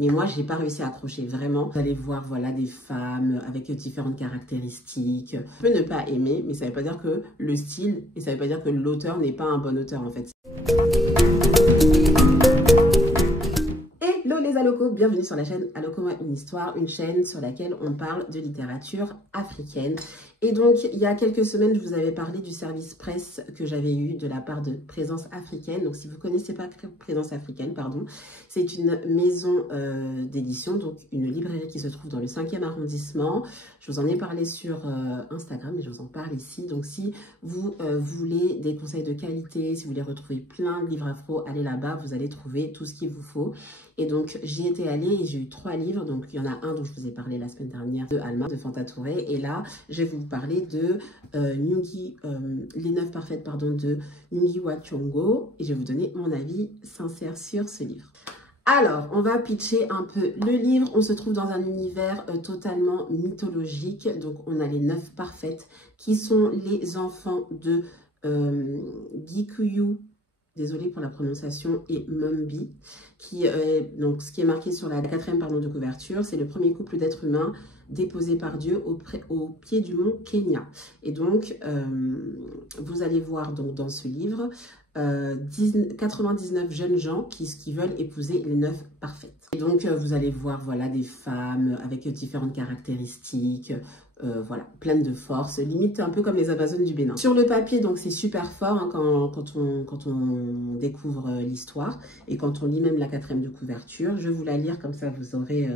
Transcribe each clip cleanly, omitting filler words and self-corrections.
Mais moi, je n'ai pas réussi à accrocher, vraiment. Vous allez voir, voilà, des femmes avec différentes caractéristiques. On peut ne pas aimer, mais ça ne veut pas dire que le style, et ça ne veut pas dire que l'auteur n'est pas un bon auteur, en fait. Hello les alocos, bienvenue sur la chaîne Aloko-moi une histoire, une chaîne sur laquelle on parle de littérature africaine. Et donc, il y a quelques semaines, je vous avais parlé du service presse que j'avais eu de la part de Présence Africaine. Donc, si vous ne connaissez pas Présence Africaine, pardon, c'est une maison d'édition, donc une librairie qui se trouve dans le 5e arrondissement. Je vous en ai parlé sur Instagram et je vous en parle ici. Donc, si vous voulez des conseils de qualité, si vous voulez retrouver plein de livres afro, allez là-bas, vous allez trouver tout ce qu'il vous faut. Et donc, j'y étais allée et j'ai eu 3 livres. Donc, il y en a un dont je vous ai parlé la semaine dernière de Alma, de Fanta Touré. Et là, je vais vous parler de Les 9 parfaites, pardon, de Ngugi wa Thiong'o. Et je vais vous donner mon avis sincère sur ce livre. Alors, on va pitcher un peu le livre. On se trouve dans un univers totalement mythologique. Donc, on a les 9 parfaites qui sont les enfants de Gikuyu, désolée pour la prononciation, et Mumbi, donc ce qui est marqué sur la 4e de couverture, c'est le premier couple d'êtres humains déposé par Dieu au pied du mont Kenya. Et donc, vous allez voir donc, dans ce livre 99 jeunes gens qui veulent épouser les 9 parfaites. Et donc, vous allez voir voilà, des femmes avec différentes caractéristiques, voilà, pleine de force, limite un peu comme les Amazones du Bénin. Sur le papier, donc c'est super fort hein, quand on découvre l'histoire et quand on lit même la 4e de couverture. Je vais vous la lire comme ça vous aurez...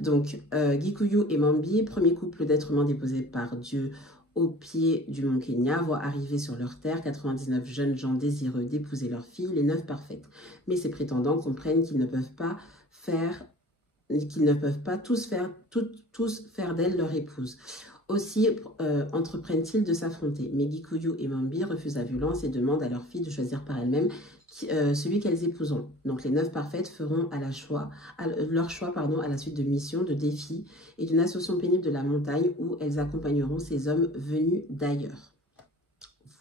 Donc, Gikuyu et Mambi, premier couple d'êtres humains déposés par Dieu au pied du mont Kenya, voient arriver sur leur terre 99 jeunes gens désireux d'épouser leur fille, les 9 parfaites. Mais ces prétendants comprennent qu'ils ne peuvent pas tous faire d'elle leur épouse. Aussi entreprennent-ils de s'affronter. Mais Gikuyu et Mambi refusent la violence et demandent à leur fille de choisir par elle-même celui qu'elles épouseront. Donc les 9 parfaites feront leur choix à la suite de missions, de défis et d'une ascension pénible de la montagne où elles accompagneront ces hommes venus d'ailleurs.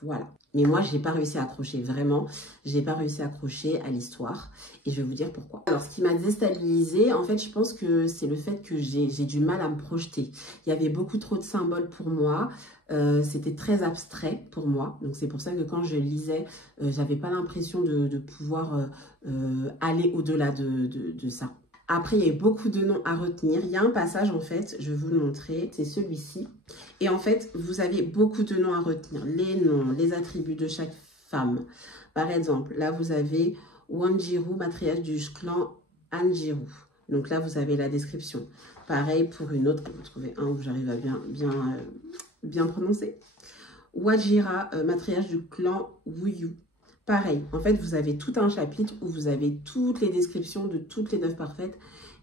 Voilà. Mais moi, je n'ai pas réussi à accrocher, vraiment. Je n'ai pas réussi à accrocher à l'histoire. Et je vais vous dire pourquoi. Alors, ce qui m'a déstabilisée, en fait, je pense que c'est le fait que j'ai du mal à me projeter. Il y avait beaucoup trop de symboles pour moi. C'était très abstrait pour moi. Donc, c'est pour ça que quand je lisais, j'avais pas l'impression de pouvoir aller au-delà de ça. Après, il y a eu beaucoup de noms à retenir. Il y a un passage, en fait, je vais vous le montrer. C'est celui-ci. Et en fait, vous avez beaucoup de noms à retenir. Les noms, les attributs de chaque femme. Par exemple, là, vous avez Wanjiru, matriarche du clan Anjiru. Donc là, vous avez la description. Pareil pour une autre. Vous trouvez un où j'arrive à bien prononcer. Wajira, matriarche du clan Wuyu. Pareil, en fait, vous avez tout un chapitre où vous avez toutes les descriptions de toutes les 9 parfaites.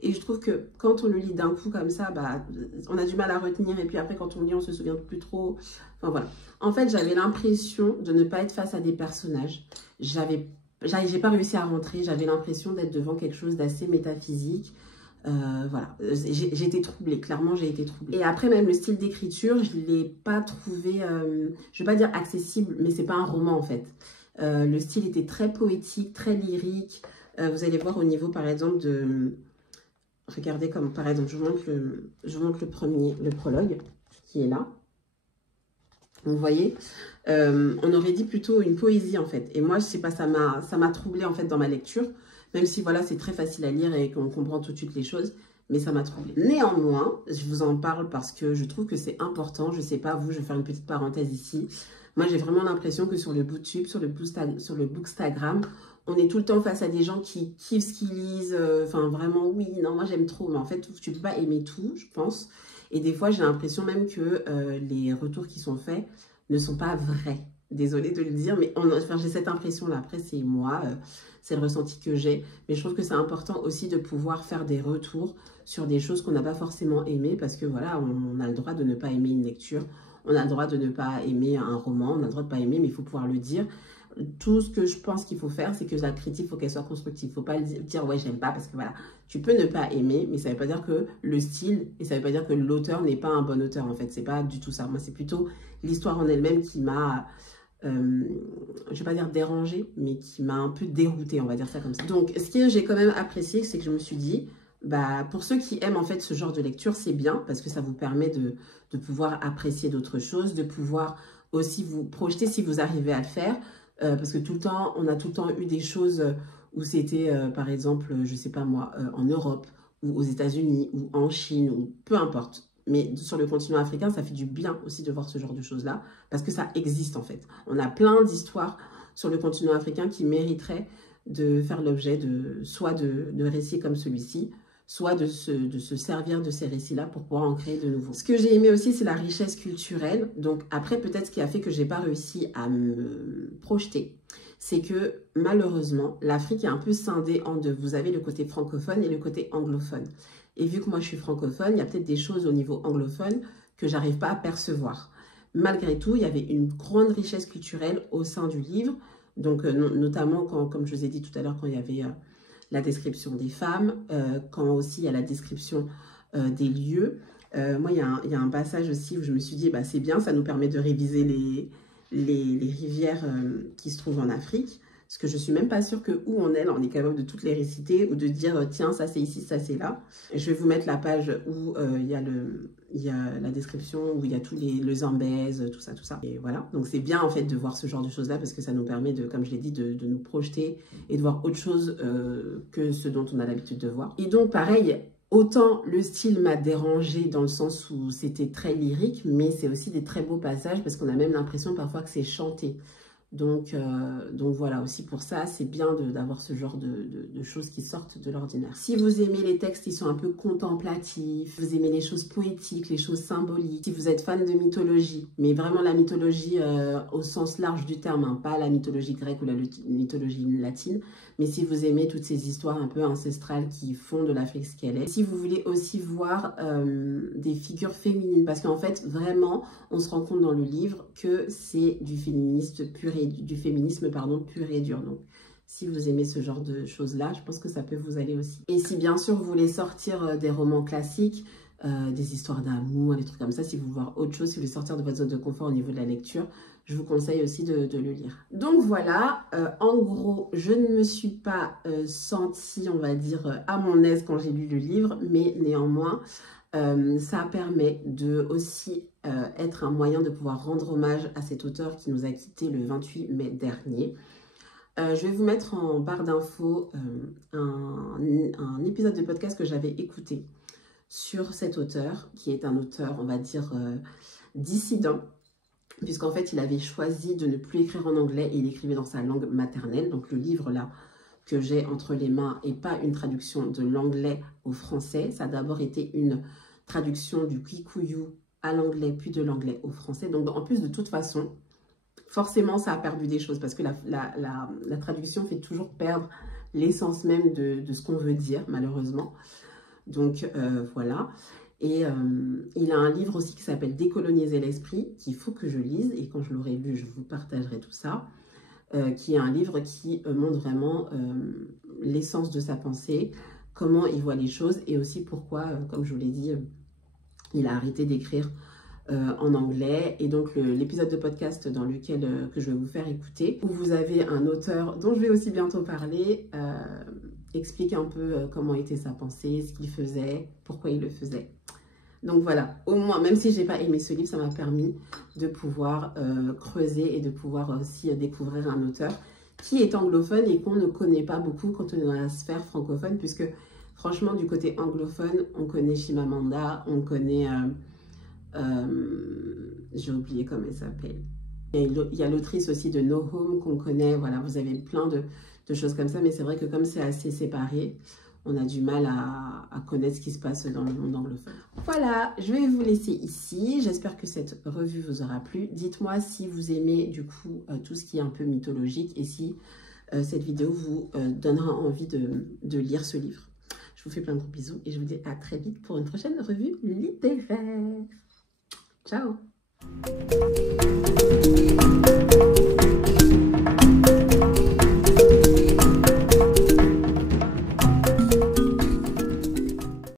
Et je trouve que quand on le lit d'un coup comme ça, bah, on a du mal à retenir. Et puis après, quand on lit, on se souvient plus trop. Enfin, voilà. En fait, j'avais l'impression de ne pas être face à des personnages. J'ai pas réussi à rentrer. J'avais l'impression d'être devant quelque chose d'assez métaphysique. Voilà, j'ai été troublée, clairement j'ai été troublée. Et après même le style d'écriture, je ne l'ai pas trouvé, je ne vais pas dire accessible, mais c'est pas un roman en fait. Le style était très poétique, très lyrique. Vous allez voir au niveau par exemple de... Regardez comme par exemple, je vous montre le prologue qui est là. Vous voyez, on aurait dit plutôt une poésie en fait. Et moi je sais pas, ça m'a troublée en fait dans ma lecture. Même si voilà, c'est très facile à lire et qu'on comprend tout de suite les choses, mais ça m'a troublée. Néanmoins, je vous en parle parce que je trouve que c'est important. Je sais pas vous, je vais faire une petite parenthèse ici. Moi, j'ai vraiment l'impression que sur le Booktube, sur le Bookstagram, on est tout le temps face à des gens qui kiffent ce qu'ils lisent. Enfin, vraiment, oui, non, moi j'aime trop. Mais en fait, tu peux pas aimer tout, je pense. Et des fois, j'ai l'impression même que les retours qui sont faits ne sont pas vrais. Désolée de le dire, mais enfin, j'ai cette impression-là. Après, c'est moi, c'est le ressenti que j'ai. Mais je trouve que c'est important aussi de pouvoir faire des retours sur des choses qu'on n'a pas forcément aimées. Parce que voilà, on a le droit de ne pas aimer une lecture. On a le droit de ne pas aimer un roman. On a le droit de ne pas aimer, mais il faut pouvoir le dire. Tout ce que je pense qu'il faut faire, c'est que la critique, il faut qu'elle soit constructive. Il ne faut pas dire, ouais, j'aime pas, parce que voilà, tu peux ne pas aimer, mais ça ne veut pas dire que le style, et ça ne veut pas dire que l'auteur n'est pas un bon auteur, en fait. C'est pas du tout ça. Moi, c'est plutôt l'histoire en elle-même qui m'a je ne vais pas dire dérangée, mais qui m'a un peu déroutée, on va dire ça comme ça. Donc, ce que j'ai quand même apprécié, c'est que je me suis dit, bah, pour ceux qui aiment en fait ce genre de lecture, c'est bien, parce que ça vous permet de pouvoir apprécier d'autres choses, de pouvoir aussi vous projeter si vous arrivez à le faire, parce que tout le temps, on a tout le temps eu des choses où c'était, par exemple, je sais pas moi, en Europe, ou aux États-Unis, ou en Chine, ou peu importe. Mais sur le continent africain, ça fait du bien aussi de voir ce genre de choses-là, parce que ça existe en fait. On a plein d'histoires sur le continent africain qui mériteraient de faire l'objet de soit de récits comme celui-ci, soit de se servir de ces récits-là pour pouvoir en créer de nouveaux. Ce que j'ai aimé aussi, c'est la richesse culturelle. Donc après, peut-être ce qui a fait que je n'ai pas réussi à me projeter, c'est que malheureusement, l'Afrique est un peu scindée en deux. Vous avez le côté francophone et le côté anglophone. Et vu que moi je suis francophone, il y a peut-être des choses au niveau anglophone que j'arrive pas à percevoir. Malgré tout, il y avait une grande richesse culturelle au sein du livre. Donc notamment, comme je vous ai dit tout à l'heure, quand il y avait la description des femmes, quand aussi il y a la description des lieux. Moi, il y a un passage aussi où je me suis dit, bah, c'est bien, ça nous permet de réviser les rivières qui se trouvent en Afrique. Parce que je ne suis même pas sûre que où on est capable de toutes les réciter ou de dire, tiens, ça c'est ici, ça c'est là. Je vais vous mettre la page où il y a la description, où il y a tous le Zambèze, tout ça, tout ça. Et voilà, donc c'est bien en fait de voir ce genre de choses-là parce que ça nous permet de, comme je l'ai dit, de nous projeter et de voir autre chose que ce dont on a l'habitude de voir. Et donc pareil, autant le style m'a dérangé dans le sens où c'était très lyrique, mais c'est aussi des très beaux passages parce qu'on a même l'impression parfois que c'est chanté. Donc voilà, aussi pour ça, c'est bien d'avoir ce genre de choses qui sortent de l'ordinaire. Si vous aimez les textes qui sont un peu contemplatifs, vous aimez les choses poétiques, les choses symboliques, si vous êtes fan de mythologie, mais vraiment la mythologie au sens large du terme, hein, pas la mythologie grecque ou la mythologie latine, mais si vous aimez toutes ces histoires un peu ancestrales qui font de l'Afrique ce qu'elle est. Si vous voulez aussi voir des figures féminines, parce qu'en fait, vraiment, on se rend compte dans le livre que c'est du féminisme pur et dur. Donc, si vous aimez ce genre de choses-là, je pense que ça peut vous aller aussi. Et si bien sûr vous voulez sortir des romans classiques, des histoires d'amour, des trucs comme ça, si vous voulez voir autre chose, si vous voulez sortir de votre zone de confort au niveau de la lecture, je vous conseille aussi de le lire. Donc voilà, en gros, je ne me suis pas sentie, on va dire, à mon aise quand j'ai lu le livre, mais néanmoins, ça permet de aussi être un moyen de pouvoir rendre hommage à cet auteur qui nous a quittés le 28 mai dernier. Je vais vous mettre en barre d'infos un épisode de podcast que j'avais écouté sur cet auteur, qui est un auteur, on va dire, dissident, puisqu'en fait, il avait choisi de ne plus écrire en anglais et il écrivait dans sa langue maternelle. Donc, le livre là que j'ai entre les mains n'est pas une traduction de l'anglais au français. Ça a d'abord été une traduction du Kikuyu à l'anglais, puis de l'anglais au français. Donc, en plus, de toute façon, forcément, ça a perdu des choses parce que la traduction fait toujours perdre l'essence même de ce qu'on veut dire, malheureusement. Donc, voilà. Et il a un livre aussi qui s'appelle « Décoloniser l'esprit » qu'il faut que je lise. Et quand je l'aurai lu, je vous partagerai tout ça. Qui est un livre qui montre vraiment l'essence de sa pensée, comment il voit les choses et aussi pourquoi, comme je vous l'ai dit, il a arrêté d'écrire en anglais. Et donc l'épisode de podcast dans lequel que je vais vous faire écouter, où vous avez un auteur dont je vais aussi bientôt parler, explique un peu comment était sa pensée, ce qu'il faisait, pourquoi il le faisait. Donc voilà, au moins, même si je n'ai pas aimé ce livre, ça m'a permis de pouvoir creuser et de pouvoir aussi découvrir un auteur qui est anglophone et qu'on ne connaît pas beaucoup quand on est dans la sphère francophone, puisque franchement, du côté anglophone, on connaît Chimamanda, on connaît... j'ai oublié comment elle s'appelle. Il y a l'autrice aussi de No Home qu'on connaît, voilà, vous avez plein de choses comme ça, mais c'est vrai que comme c'est assez séparé, on a du mal à connaître ce qui se passe dans le monde anglophone. Voilà, je vais vous laisser ici. J'espère que cette revue vous aura plu. Dites-moi si vous aimez du coup tout ce qui est un peu mythologique et si cette vidéo vous donnera envie de lire ce livre. Je vous fais plein de gros bisous et je vous dis à très vite pour une prochaine revue littéraire. Ciao!